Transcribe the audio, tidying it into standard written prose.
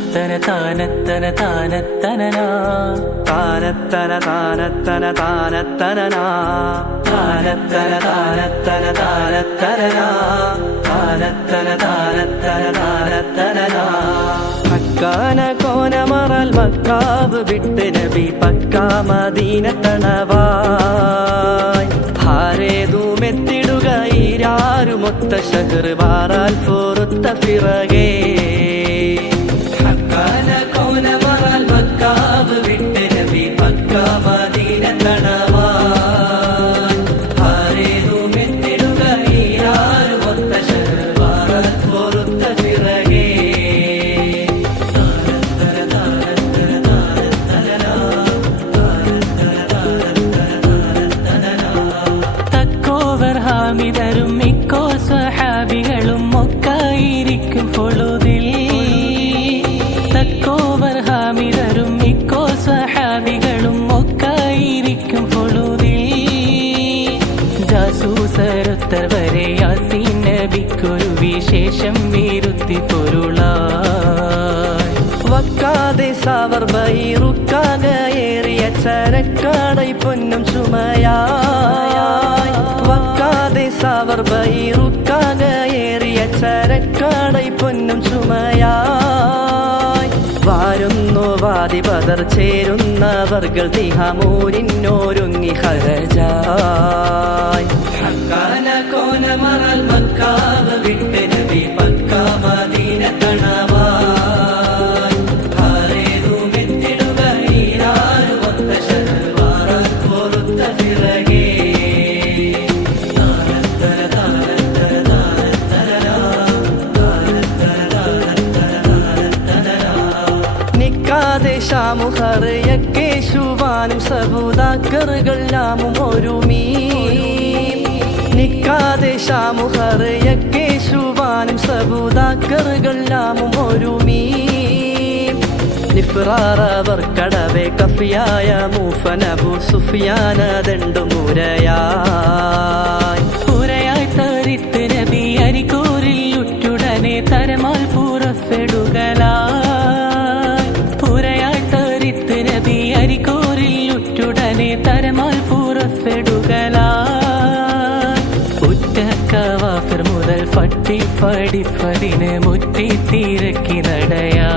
താനത്തന താനത്തന താനത്തനനാ താനത്തന താനത്തന താനത്തനനാ താനത്തന താനത്തന താനത്തനനാ താനത്തന താനത്തന താനത്തനനാ makhana കോനമറൽ macaw വിട്ട് നബി പക്കാ മദീനത്തണവായ് ഭാരേതുമെത്തിടുക ഈരാരുമൊത്ത ഷഹർ വാറാൽ പോറുത്ത പിറകേ മക്കാന കോനമറൽ മക്കാവ് വിട്ട് നബി പക്കാ മദീനത്തണവായ് ഭാരേതുമെത്തിടുക ഈരാരുമൊത്ത ഷഹർ വാറാൽ പോറുത്ത പിറകേ ഹാമിദരും മിക്കോ സ്വഹാബികളും ഒക്കായിരിക്കും പൊഴുതിൽ തക്കോവർ ഹാമിദരും മിക്കോ സ്വഹാബികളും ഒക്കായിരിക്കും പൊഴുതിൽ ജാസൂസരുത്തർ വരെ യാസീൻ നബിക്കൊരു വിശേഷം വിരുത്തി പൊരുളായി വക്കാതെ സാവർ ബൈറുക്കാകയേറിയ ചരക്കാടൈ പൊന്നും ചുമയായി വക്കാതെ സാവർ ബൈറുക്കാകയേറിയ ചരക്കാടൈ പൊന്നും ചുമയായി വാരുന്നു വാദി ബദർ ചേരുന്നവർകൾ തിഹമൂരിന്നോരുങ്ങി ഹരജായ് ഹക്കാന കോനമറൽ മക്കാവ് വിട്ട് നബി പക്കാ മദീനത്തണവായ് ഭാരേതുമെത്തിടുക ഈരാരുമൊത്ത ഷഹർ വാറാൽ പോറുത്ത പിറകേ നിക്കാതെ ഷാമുഹറിയക്കേശുവാനും സബൂദാക്കറുകളാമും ഒരുമീ നിക്കാതെ ഷാമുഹറിയക്കേശുവാനും സബൂദാക്കറുകളാമും ഒരുമീ നിഫ്റാറവർ കടവേ കഫിയായ മൂഫനബു സുഫിയാനദണ്ടു മുരയായി പുരയായി തരിത്ത് നബി അരിക്കൂരിൽ ഉറ്റുടനെ തരമാൽ പൂറപ്പെടുകലായി പുരയായി തരിത്ത് നബി അരിക്കൂരിൽ ഉറ്റുടനെ തരമാൽ പൂറപ്പെടുകലായി ഉറ്റക്കവാഫർ മുതൽ പട്ടി പഠിപ്പതിന് മുറ്റി തിരക്കി നടയാ